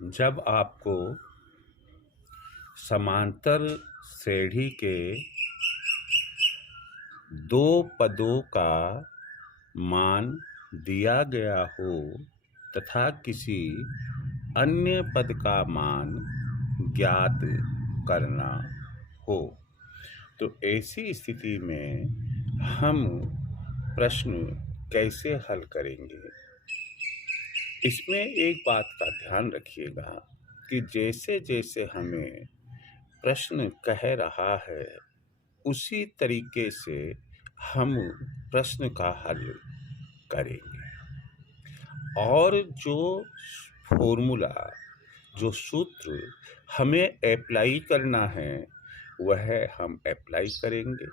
जब आपको समांतर श्रेणी के दो पदों का मान दिया गया हो तथा किसी अन्य पद का मान ज्ञात करना हो, तो ऐसी स्थिति में हम प्रश्न कैसे हल करेंगे? इसमें एक बात का ध्यान रखिएगा कि जैसे जैसे हमें प्रश्न कह रहा है उसी तरीके से हम प्रश्न का हल करेंगे और जो फॉर्मूला, जो सूत्र हमें अप्लाई करना है वह हम अप्लाई करेंगे।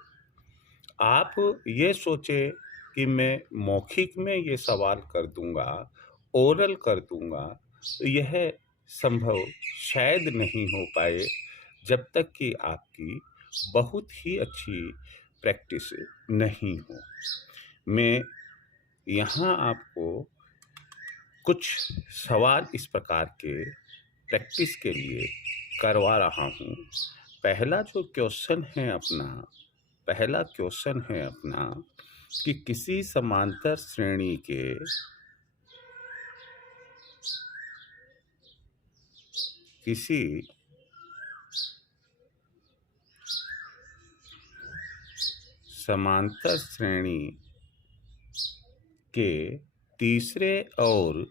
आप ये सोचें कि मैं मौखिक में ये सवाल कर दूंगा, ओरल कर दूंगा, तो यह संभव शायद नहीं हो पाए जब तक कि आपकी बहुत ही अच्छी प्रैक्टिस नहीं हो। मैं यहाँ आपको कुछ सवाल इस प्रकार के प्रैक्टिस के लिए करवा रहा हूँ। पहला क्वेश्चन है अपना कि किसी समांतर श्रेणी के तीसरे और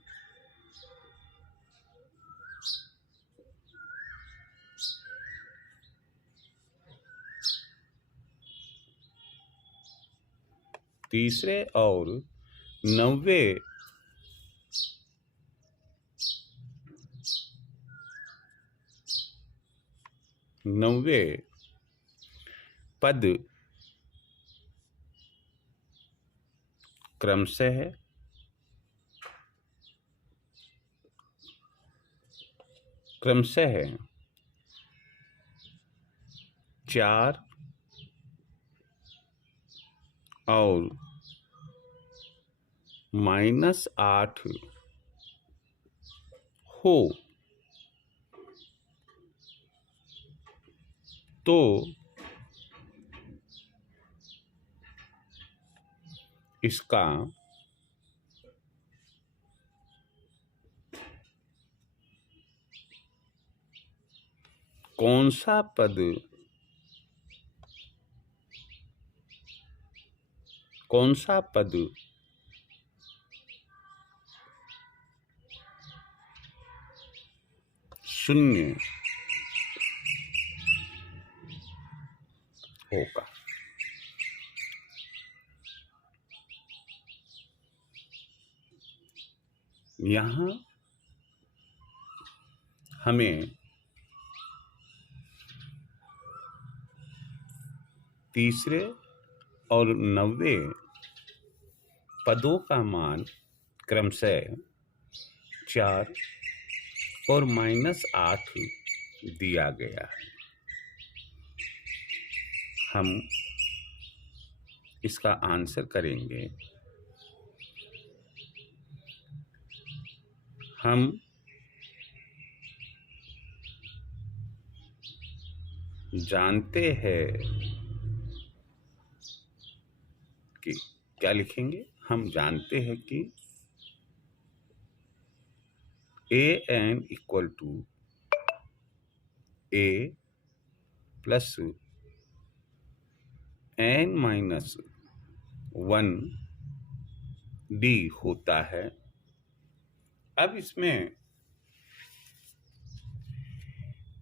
नौवे पद क्रमशः 4 और -8 हो तो इसका कौन सा पद शून्य होगा? यहाँ हमें तीसरे और 90 पदों का मान क्रमशः 4 और -8 दिया गया है। हम इसका आंसर करेंगे। हम जानते हैं कि क्या लिखेंगे? हम जानते हैं कि an equal to a plus n-1 d होता है। अब इसमें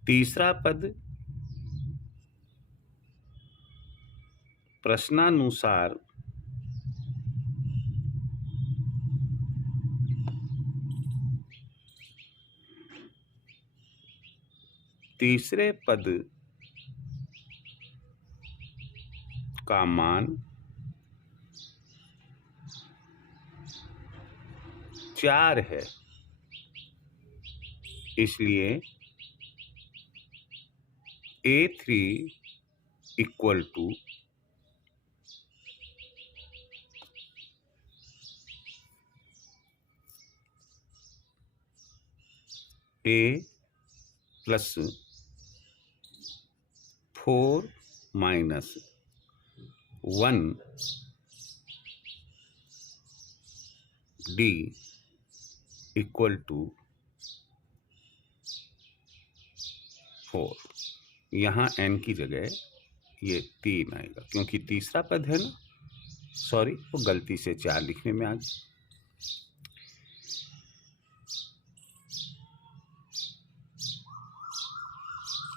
तीसरा पद प्रश्नानुसार तीसरे पद का मान 4 है, इसलिए A3 equal to A plus 4 minus 1 D equal to 4। यहाँ n की जगह ये 3 आएगा, क्योंकि तीसरा पद है ना, सॉरी वो गलती से 4 लिखने में आ गई।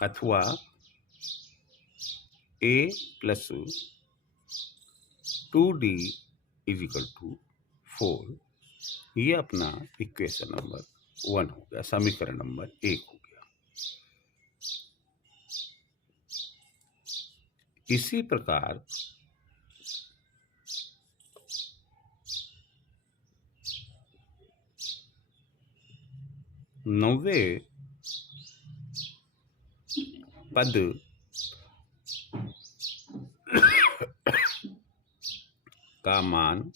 अथवा a plus 2d is equal to 4, ये अपना इक्वेशन नंबर 1 हो गया, समीकरण नंबर 1 हो गया। इसी प्रकार नौवे पद का मान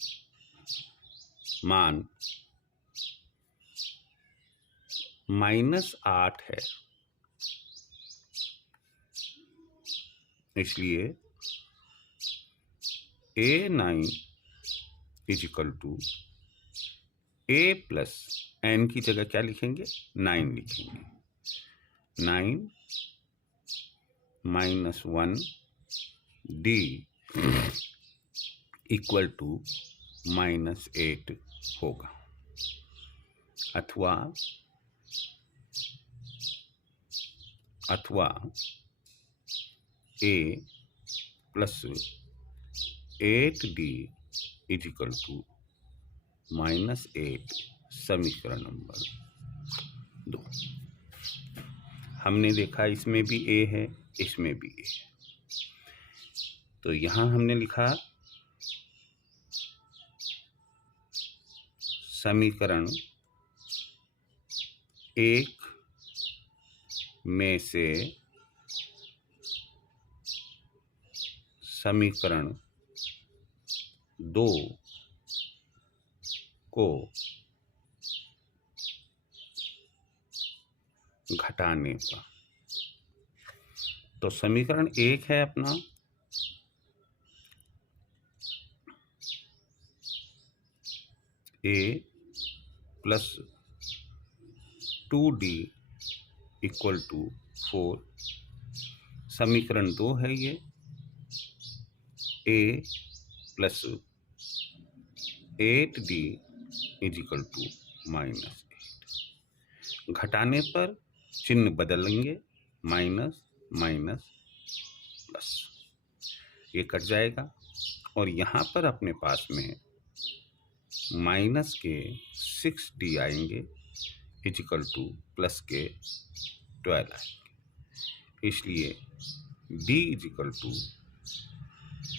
-8 है, इसलिए A9 is equal to A plus n की जगह क्या लिखेंगे, 9 लिखेंगे। 9 माइनस 1 डी इक्वल टू -8 होगा। अथवा A plus 8d is equal to -8, समीकरण नंबर 2। हमने देखा इसमें भी a है, इसमें भी a है, तो यहाँ हमने लिखा समीकरण 1 में से समीकरण 2 को घटाने पर, तो समीकरण 1 है अपना a plus 2d equal to 4, समीकरण 2 है ये a plus 8d is equal to -8। घटाने पर चिन्ह बदलेंगे, माइनस माइनस प्लस, ये कट जाएगा और यहाँ पर अपने पास में माइनस के 6d आएंगे इज इक्वल टू प्लस के 12 आएंगे। इसलिए d is equal to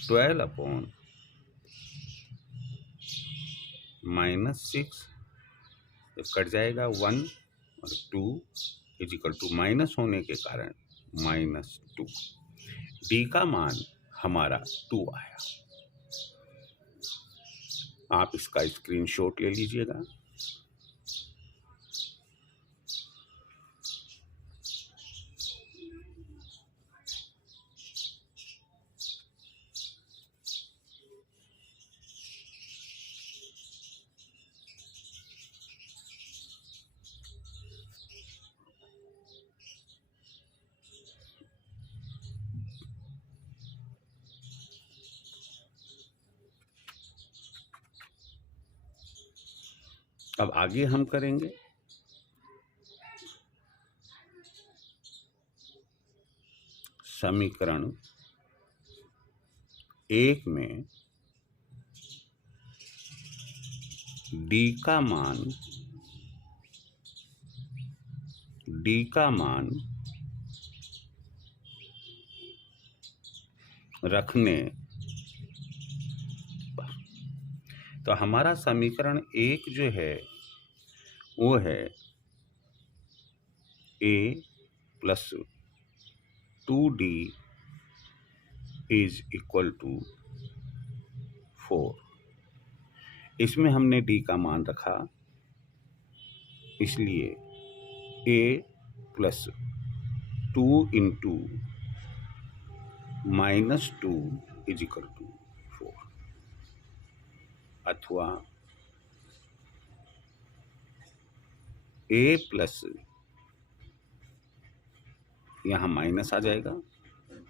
12 upon -6, तो कट जाएगा 1 और 2 इज इक्वल टू माइनस होने के कारण -2। d का मान हमारा 2 आया। आप इसका स्क्रीनशॉट ले लीजिएगा। अब आगे हम करेंगे समीकरण 1 में d का मान रखने पर, तो हमारा समीकरण 1 जो है वो है a plus 2d is equal to 4। इसमें हमने d का मान रखा, इसलिए A plus 2 into -2 is equal to 4, अथवा ए प्लस, यहाँ माइनस आ जाएगा,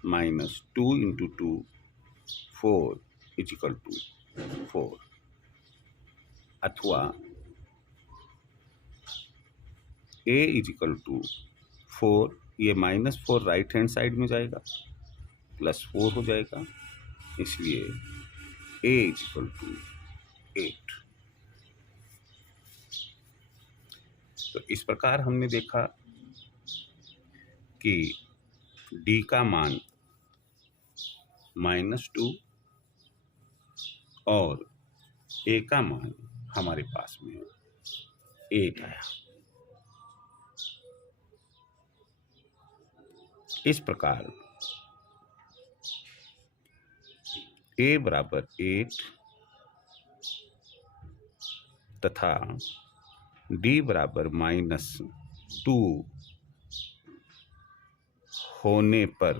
-2 इंटू 2 4 इज इक्वल टू 4, अथवा ए इज इक्वल टू 4, ये -4 राइट हैंड साइड में जाएगा, +4 हो जाएगा, इसलिए ए इज इक्वल टू 8। तो इस प्रकार हमने देखा कि डी का मान -2 और ए का मान हमारे पास में 8 आया। इस प्रकार ए बराबर 8 तथा डी बराबर -2 होने पर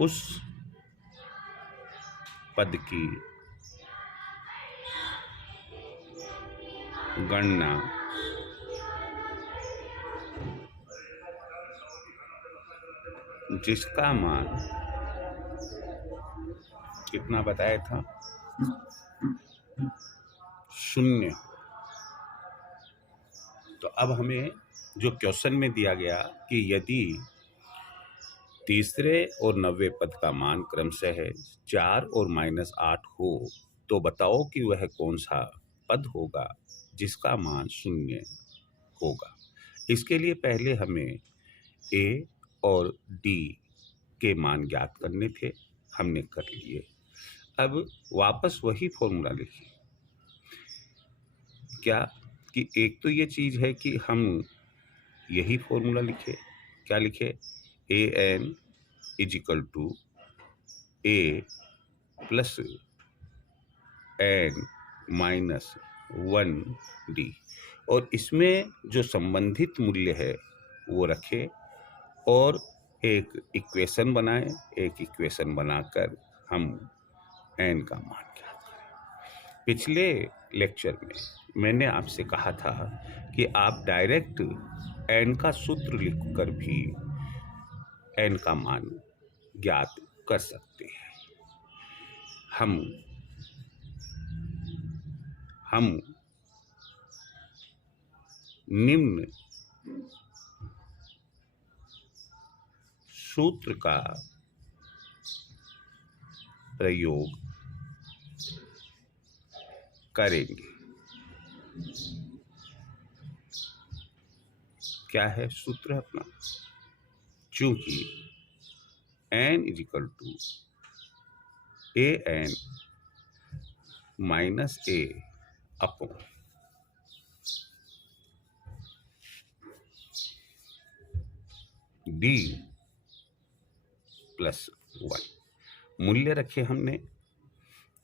उस पद की गणना जिसका मान कितना बताया था, 0। तो अब हमें जो क्वेश्चन में दिया गया कि यदि तीसरे और 90 पद का मान क्रमशः 4 और -8 हो तो बताओ कि वह कौन सा पद होगा जिसका मान 0 होगा। इसके लिए पहले हमें ए और डी के मान ज्ञात करने थे, हमने कर लिए। अब वापस वही फॉर्मूला लिखिए। क्या कि एक तो ये चीज़ है कि हम यही फॉर्मूला लिखे, क्या लिखे, A N is equal to A plus N minus 1 D, और इसमें जो संबंधित मूल्य है वो रखे और एक इक्वेशन बनाए। एक इक्वेशन बनाकर हम एन का मान ज्ञात करें। पिछले लेक्चर में मैंने आपसे कहा था कि आप डायरेक्ट एन का सूत्र लिखकर भी एन का मान ज्ञात कर सकते हैं। हम निम्न सूत्र का प्रयोग करेंगे। क्या है सूत्र अपना, चूंकि n is equal to A N minus A upon D plus 1, मूल्य रखे हमने।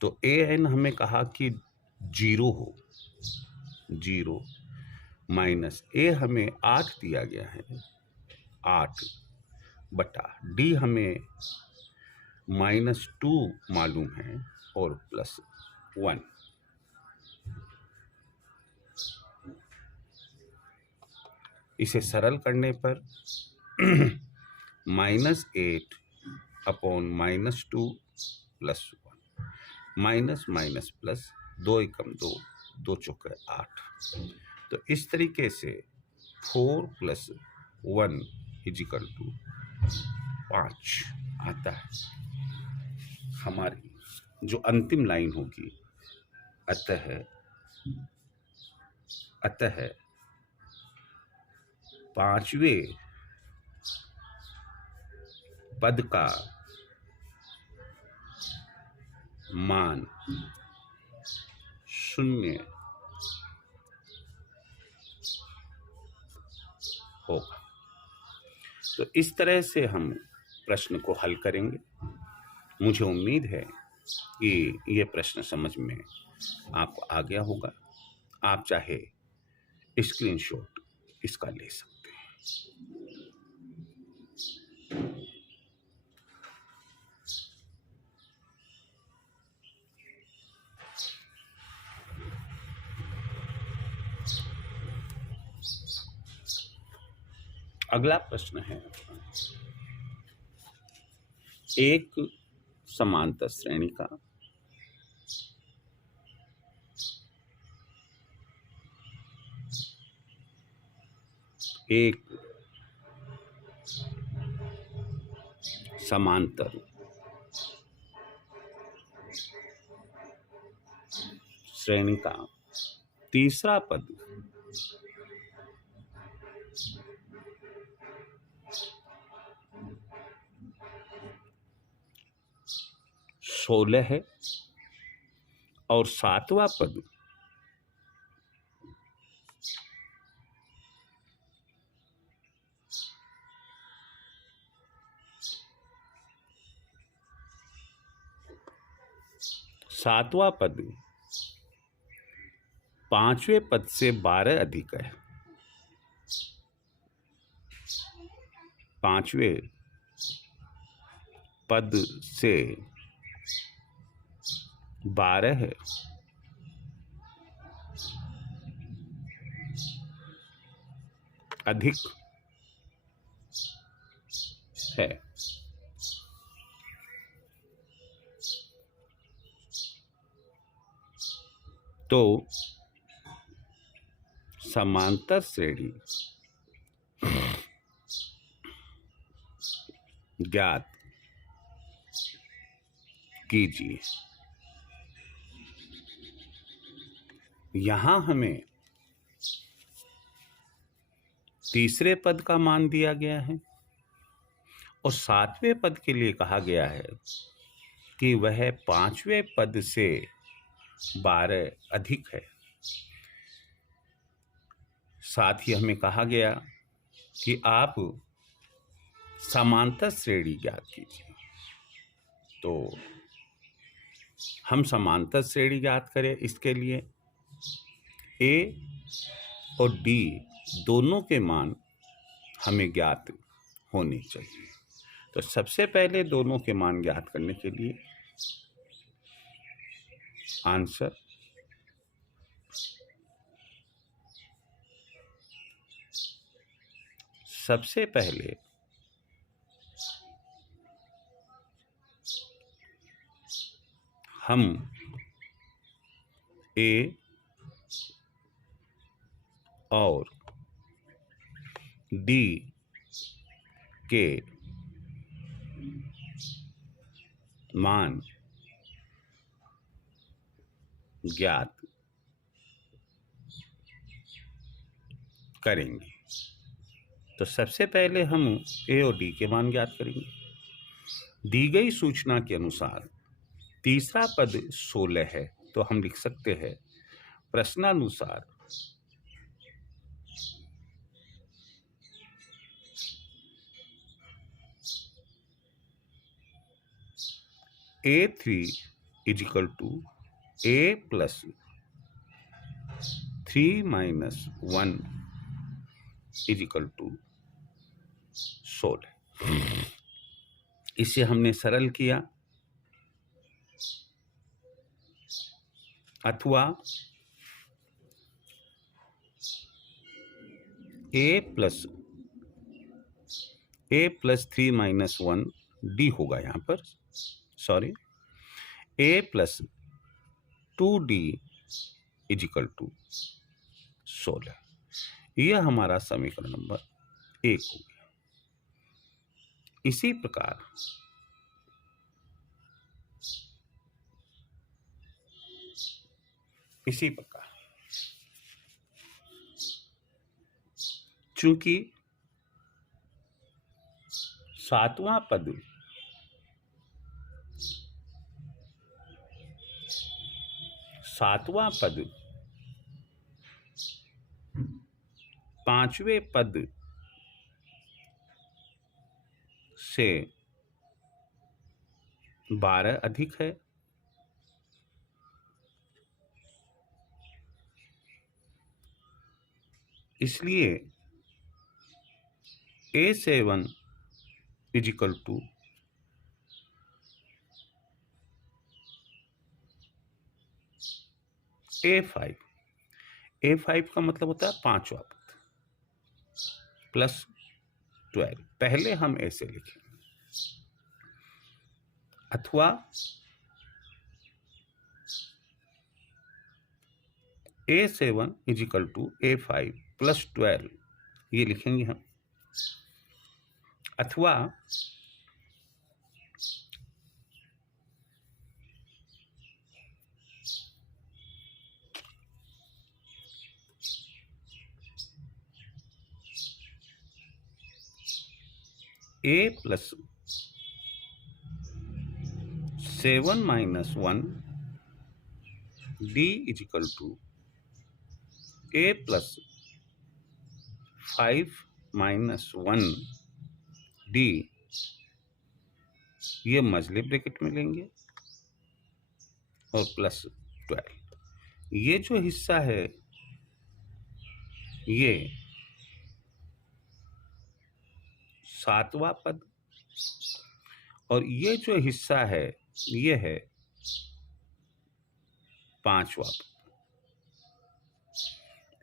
तो ए एन हमें कहा कि 0 हो, 0 माइनस ए हमें 8 दिया गया है, 8 बटा डी हमें -2 मालूम है और +1। इसे सरल करने पर -8 अपॉन -2 +1, माइनस माइनस प्लस, 2 एकम 2, 2 चौके 8। तो इस तरीके से 4 + 1 इज इक्वल टू 5 आता है हमारी जो अंतिम लाइन होगी। अतः पांचवें पद का मान 0 होगा। तो इस तरह से हम प्रश्न को हल करेंगे। मुझे उम्मीद है कि ये प्रश्न समझ में आपको आ गया होगा। आप चाहे स्क्रीनशॉट इसका ले सकते हैं। अगला प्रश्न है, एक समांतर श्रेणी का एक समांतर श्रेणी का तीसरा पद 16 है और सातवां पद 5वें पद से 12 अधिक है। 5वें पद से 12 है अधिक है। तो समांतर श्रेणी ज्ञात कीजिए। यहां हमें तीसरे पद का मान दिया गया है और सातवें पद के लिए कहा गया है कि वह 5वें पद से 12 अधिक है। साथ ही हमें कहा गया कि आप समांतर श्रेणी ज्ञात कीजिए। तो हम समांतर श्रेणी ज्ञात करें, इसके लिए ए और डी दोनों के मान हमें ज्ञात होने चाहिए। तो सबसे पहले दोनों के मान ज्ञात करने के लिए आंसर सबसे पहले हम ए और डी के मान ज्ञात करेंगे। तो सबसे पहले हम ए और डी के मान ज्ञात करेंगे। दी गई सूचना के अनुसार तीसरा पद 16 है, तो हम लिख सकते हैं प्रश्नानुसार A3 is equal to A plus 3 minus 1 is equal to 16। इसे हमने सरल किया, अथवा A प्लस 3 माइनस 1 डी होगा यहाँ पर, sorry, A plus 2D is equal to 16। यह हमारा समीकरण नंबर 1 हो गया। इसी प्रकार चूंकि सातवां पद पांचवें पद से 12 अधिक है, इसलिए A7 is equal to A5। A5 का मतलब होता है 5वां पद प्लस 12। पहले हम ऐसे लिखें, अथवा A7 is equal to A5 plus 12, ये लिखेंगे हम। अथवा A plus 7 minus 1 D is equal to A plus 5 minus 1 D, ये मझले ब्रैकेट में लेंगे, और प्लस 12। ये जो हिस्सा है ये 7वां पद, और ये जो हिस्सा है ये है 5वां पद।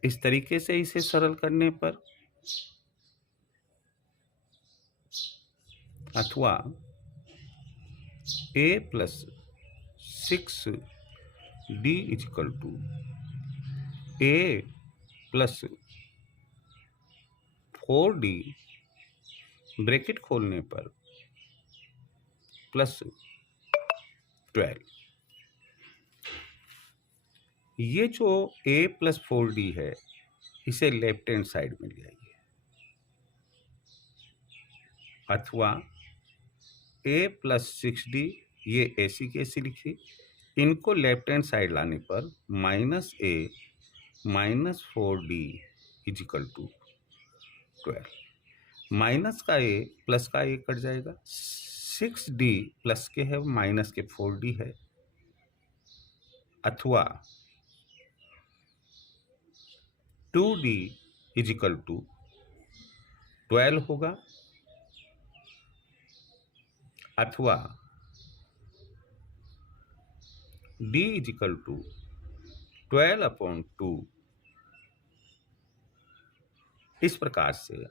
इस तरीके से इसे सरल करने पर अथवा A plus 6 D is equal to A plus 4D bracket खोलने पर प्लस 12। ये जो A प्लस 4D है इसे लेफ्ट हैंड साइड में ले आइए, अथवा A प्लस 6D, ये ऐसी कैसी लिखी, इनको लेफ्ट हैंड साइड लाने पर minus A minus 4D is equal to 12। Minus का A प्लस का A कट जाएगा, 6D प्लस के है माइनस के 4D है, अथवा 2D इज इक्वल टू 12 होगा, अथवा D इज इक्वल टू 12/2। इस प्रकार से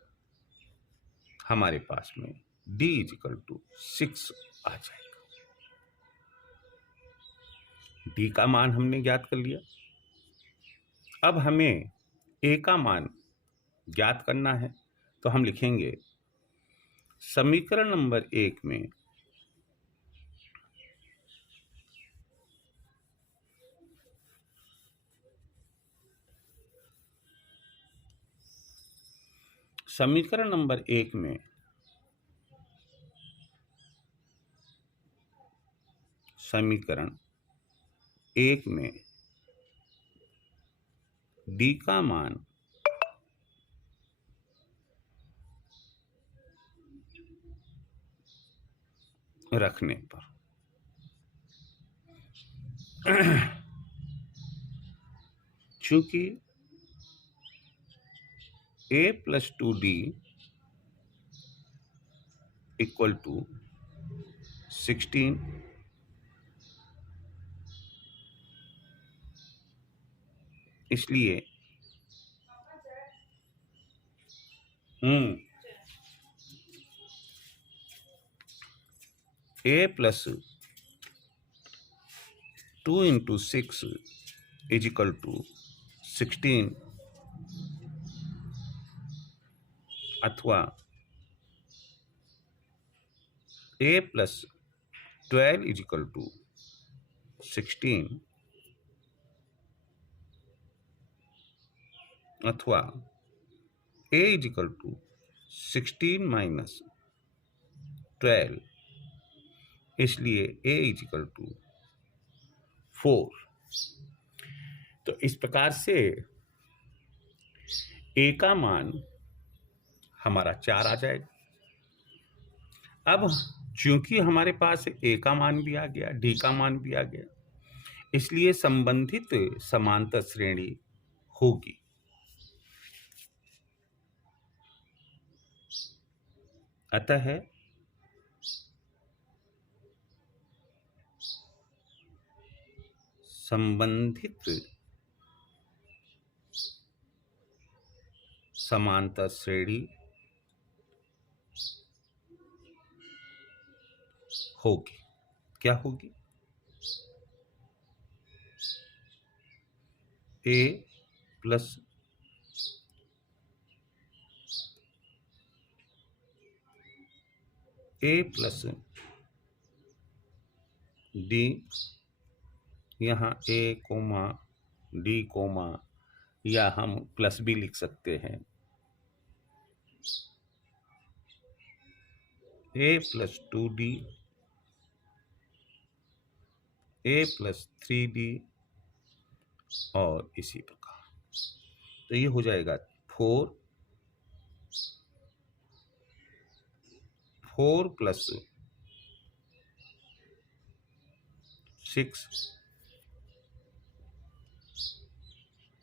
हमारे पास में D इज इक्वल टू 6 आ जाएगा। D का मान हमने ज्ञात कर लिया। अब हमें A का मान ज्ञात करना है, तो हम लिखेंगे समीकरण नंबर 1 में समीकरण नंबर 1 में समीकरण 1 में D का मान रखने पर चूंकि A plus 2D equal to 16, इसलिए A plus 2 into 6 is equal to 16, अथवा A plus 12 is equal to 16, अथवा A is equal to 16 minus 12, इसलिए A इज इक्वल टू 4। तो इस प्रकार से A का मान हमारा 4 आ जाएगा। अब चूंकि हमारे पास A का मान भी आ गया, D का मान भी आ गया, इसलिए संबंधित समांतर श्रेणी होगी। अतः संबंधित समांतर श्रेणी होगी। क्या होगी? ए प्लस डी, यहाँ ए कोमा डी कोमा, या हम प्लस भी लिख सकते हैं, ए प्लस 2D, ए प्लस 3D और इसी प्रकार। तो ये हो जाएगा 4 प्लस 6,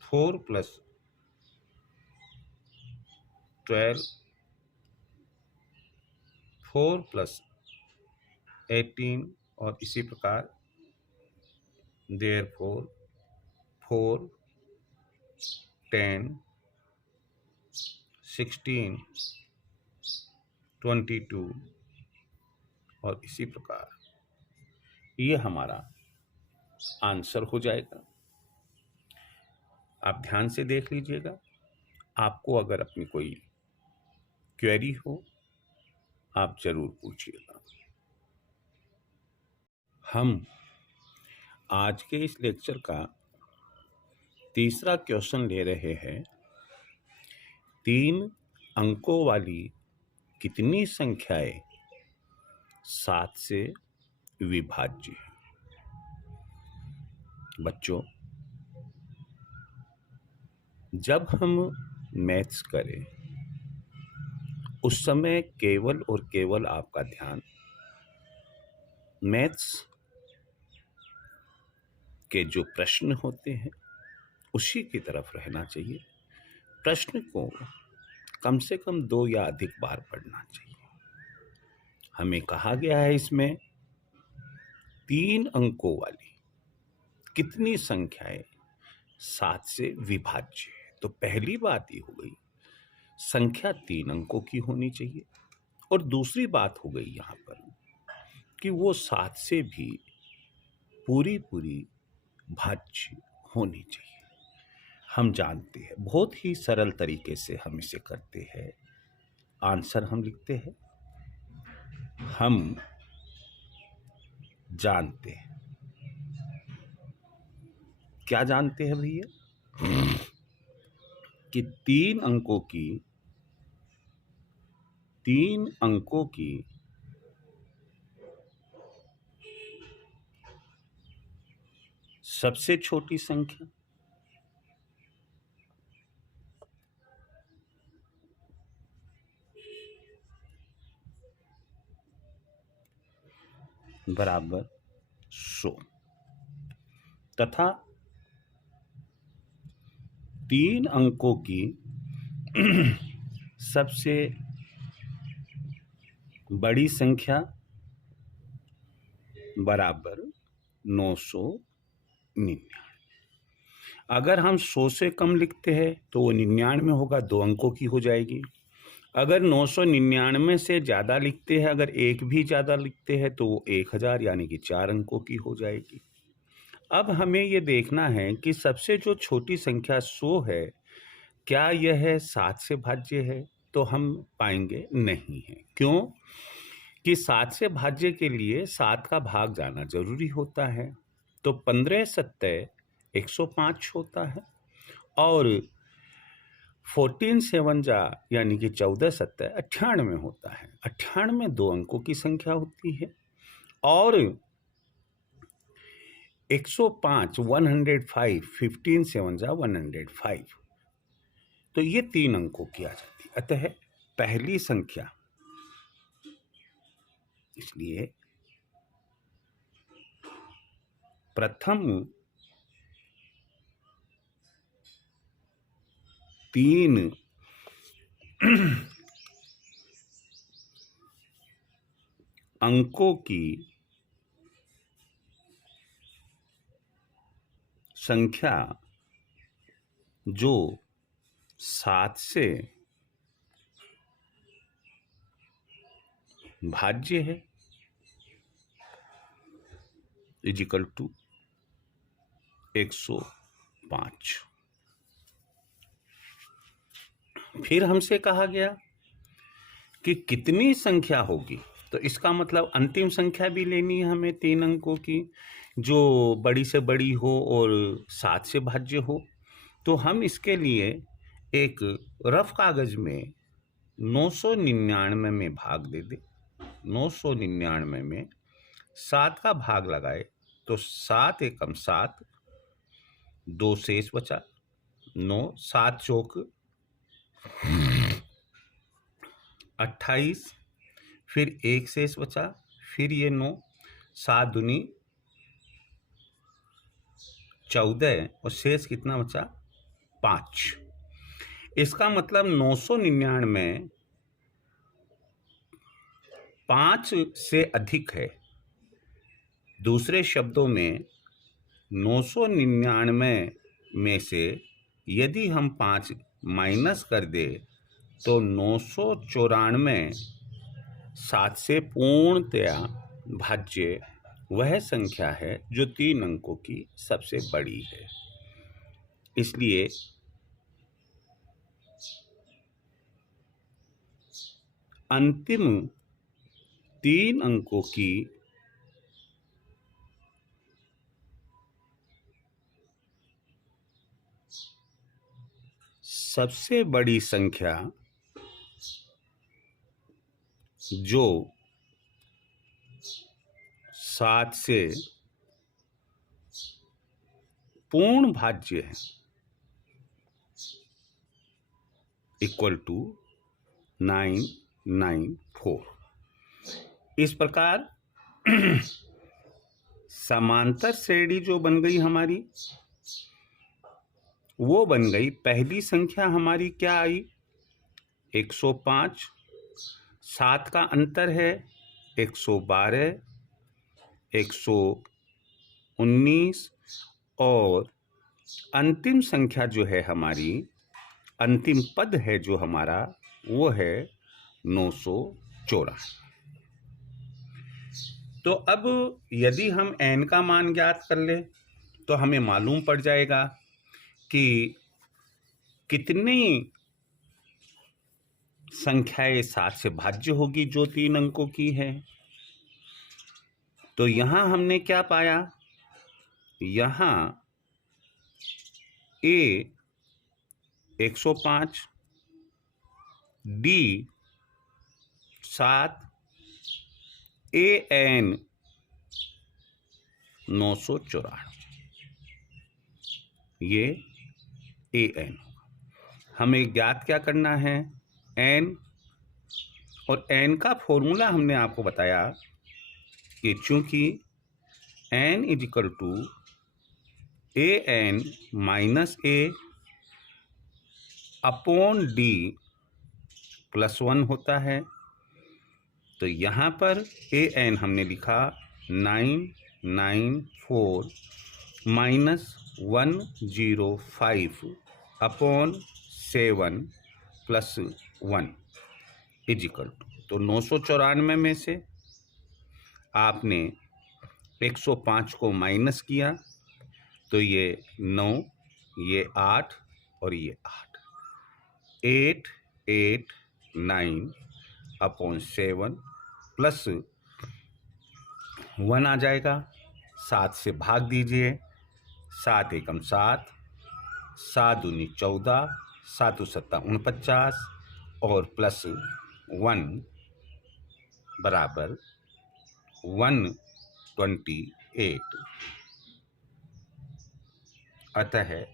4 प्लस 12, 4 प्लस 18 और इसी प्रकार। Therefore 4, 10, 16, 22 और इसी प्रकार। ये हमारा आंसर हो जाएगा। आप ध्यान से देख लीजिएगा। आपको अगर अपनी कोई क्वेरी हो, आप जरूर पूछिएगा। हम आज के इस लेक्चर का तीसरा क्वेश्चन ले रहे हैं। 3 अंकों वाली कितनी संख्याएं 7 से विभाज्य है? बच्चों, जब हम मैथ्स करें उस समय केवल और केवल आपका ध्यान मैथ्स के जो प्रश्न होते हैं उसी की तरफ रहना चाहिए। प्रश्न को कम से कम 2 या अधिक बार पढ़ना चाहिए। हमें कहा गया है इसमें 3 अंकों वाली कितनी संख्याएं 7 से विभाज्य है। तो पहली बात ये हो गई, संख्या 3 अंकों की होनी चाहिए। और दूसरी बात हो गई यहाँ पर कि वो 7 से भी पूरी भाज्य होनी चाहिए। हम जानते हैं, बहुत ही सरल तरीके से हम इसे करते हैं। आंसर हम लिखते हैं, हम जानते हैं। क्या जानते हैं भैया? कि 3 अंकों की सबसे छोटी संख्या बराबर 100 तथा 3 अंकों की सबसे बड़ी संख्या बराबर 999। अगर हम 100 से कम लिखते हैं तो वो 99 होगा, 2 अंकों की हो जाएगी। अगर 999 से ज़्यादा लिखते हैं, अगर एक भी ज़्यादा लिखते हैं तो वो 1000 यानी कि 4 अंकों की हो जाएगी। अब हमें ये देखना है कि सबसे जो छोटी संख्या 100 है, क्या यह 7 से भाज्य है? तो हम पाएंगे नहीं है। क्यों? कि 7 से भाज्य के लिए 7 का भाग जाना जरूरी होता है। तो 15 सत्ते 105 होता है और 14 7 जा यानी कि 14 सत्ते 98 होता है। 98 2 अंकों की संख्या होती है और 105 105 15 7 जा 105, तो ये 3 अंकों की आ जाती है। अतः पहली संख्या, इसलिए प्रथम 3 अंकों की संख्या जो 7 से भाज्य है इजिकल टू 105। फिर हमसे कहा गया कि कितनी संख्या होगी, तो इसका मतलब अंतिम संख्या भी लेनी है हमें 3 अंकों की, जो बड़ी से बड़ी हो और 7 से भाज्य हो। तो हम इसके लिए एक रफ कागज में 999 में भाग दे दे। 999 में 7 का भाग लगाए तो 7 एकम 7, 2 शेष बचा 9, 7 चौक 28, फिर 1 शेष बचा, फिर ये 9, 7 दूनी 14 और शेष कितना बचा 5। इसका मतलब 999 5 से अधिक है। दूसरे शब्दों में 999 में से यदि हम 5 माइनस कर दे तो 994 7 से पूर्णतया भाज्य वह संख्या है जो 3 अंकों की सबसे बड़ी है। इसलिए अंतिम 3 अंकों की सबसे बड़ी संख्या जो 7 से पूर्ण भाज्य है इक्वल टू 994। इस प्रकार समांतर श्रेणी जो बन गई हमारी, वो बन गई। पहली संख्या हमारी क्या आई 105, 7 का अंतर है 112, 119 और अंतिम संख्या जो है हमारी, अंतिम पद है जो हमारा, वो है 994। तो अब यदि हम n का मान ज्ञात कर ले तो हमें मालूम पड़ जाएगा कि कितनी संख्याएं 7 से भाज्य होगी जो 3 अंकों की है। तो यहां हमने क्या पाया, यहां a 105, d 7, an 994, ये an। हमें ज्ञात क्या करना है n, और n का फॉर्मूला हमने आपको बताया कि चूंकि n is equal to an minus a upon d plus 1 होता है। तो यहाँ पर an हमने लिखा 994 minus 105 upon 7 plus 1 is equal to, तो 994 में से आपने 105 को माइनस किया तो ये 9, ये 8 और ये 8, 889 अपॉन 7 प्लस 1 आ जाएगा। 7 से भाग दीजिए, 7 एकम 7, 7 दूनी 14, 7 सत्ता 49 और प्लस 1 बराबर 128। अतः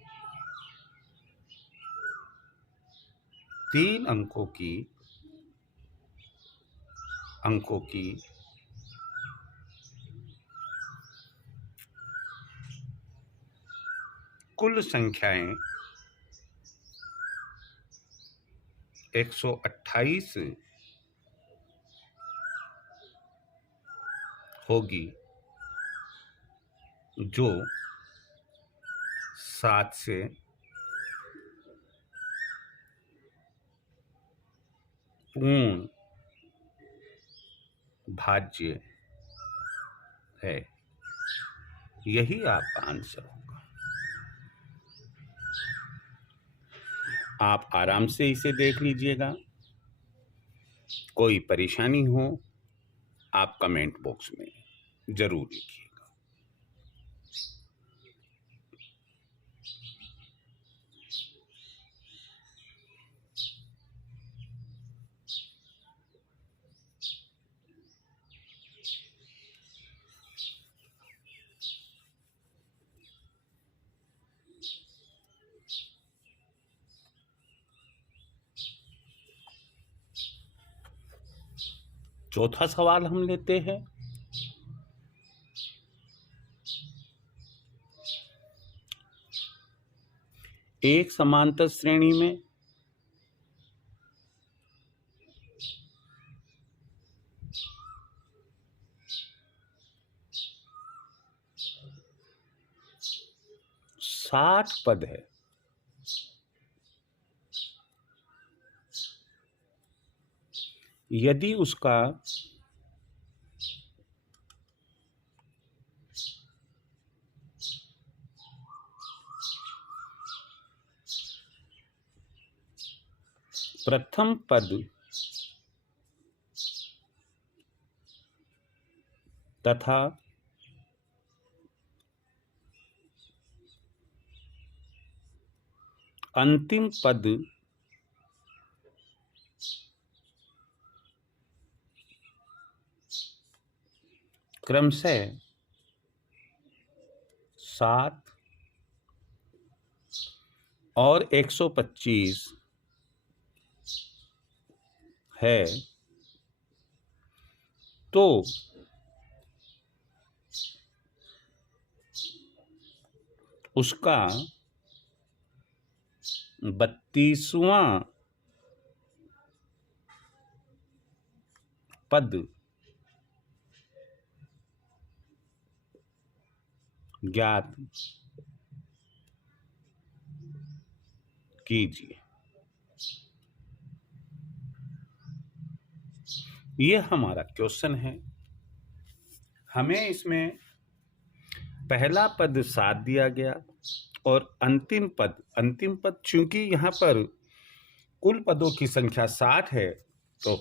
3 अंकों की कुल संख्याएं 128 होगी जो 7 से पूर्ण भाज्य है। यही आपका आंसर होगा। आप आराम से इसे देख लीजिएगा। कोई परेशानी हो आप कमेंट बॉक्स में जरूर लिखिएगा। चौथा सवाल हम लेते हैं। एक समांतर श्रेणी में साठ पद है। यदि उसका प्रथम पद तथा अंतिम पद क्रमशः 7 और 125 है तो उसका 32वां पद ज्ञात कीजिए। यह हमारा क्वेश्चन है। हमें इसमें पहला पद 7 दिया गया और अंतिम पद चूंकि यहाँ पर कुल पदों की संख्या 60 है तो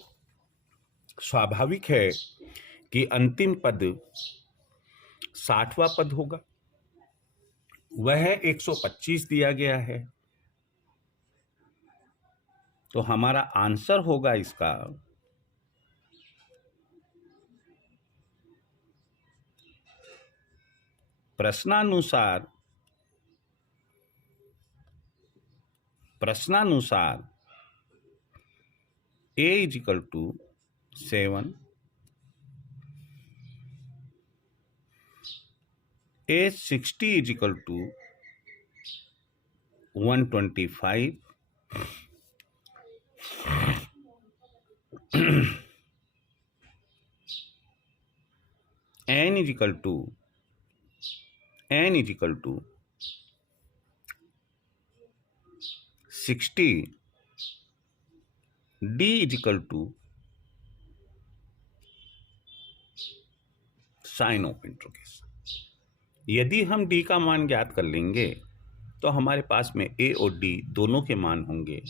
स्वाभाविक है कि अंतिम पद 60वां पद होगा। वह 125 दिया गया है तो हमारा आंसर होगा इसका प्रश्नानुसार A = 7, A60 = 125, N = 60, D = sign of interrogation. यदि हम D का मान ज्ञात कर लेंगे तो हमारे पास में A और D दोनों के मान होंगे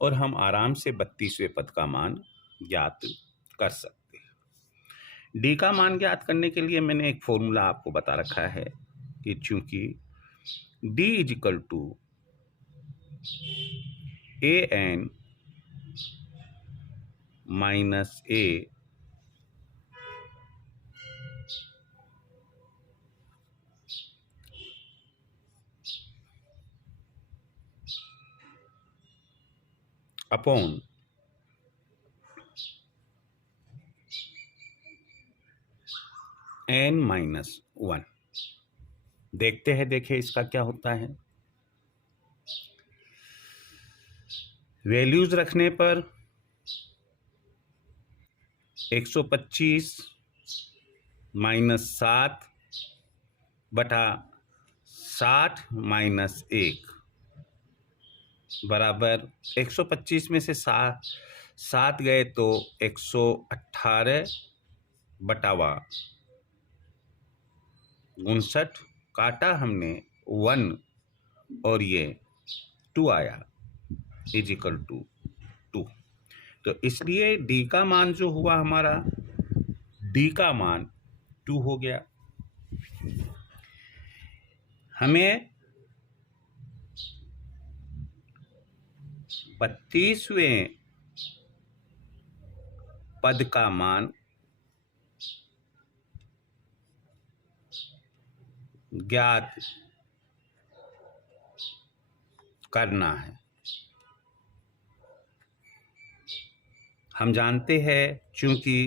और हम आराम से 32वें पद का मान ज्ञात कर सकते हैं। D का मान ज्ञात करने के लिए मैंने एक फॉर्मूला आपको बता रखा है कि चूंकि D = AN - A upon N-1। देखिए इसका क्या होता है। वैल्यूज रखने पर 125 -7 बटा 60 माइनस 1 बराबर 125 में से 7 गए तो 118 बटावा 59 काटा हमने 1 और ये 2 आया इजिकल टू 2। तो इसलिए डी का मान जो हुआ हमारा, डी का मान 2 हो गया। हमें 32वें पद का मान ज्ञात करना है। हम जानते हैं चूंकि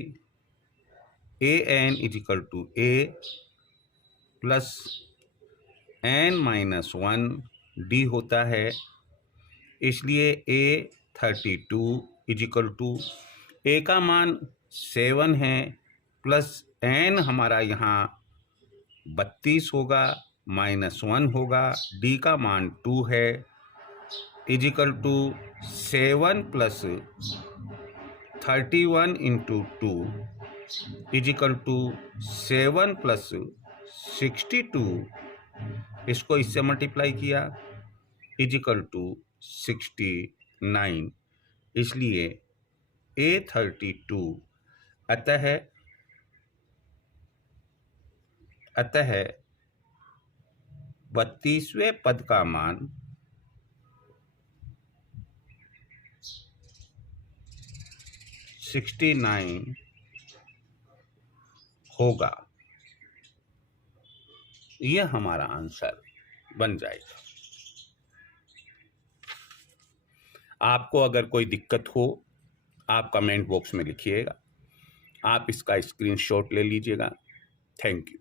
A N is equal to A plus n minus 1 D होता है, इसलिए ए 32 इजिकल टू ए का मान 7 है प्लस n हमारा यहाँ 32 होगा माइनस 1 होगा, डी का मान 2 है is equal to 7 plus 31 into 2 is equal to 7 plus 62, इसको इससे मल्टीप्लाई किया इजिकल टू 69, इसलिए A32 अतः 32वें पद का मान 69 होगा। यह हमारा आंसर बन जाएगा। आपको अगर कोई दिक्कत हो आप कमेंट बॉक्स में लिखिएगा, आप इसका स्क्रीनशॉट ले लीजिएगा। Thank you.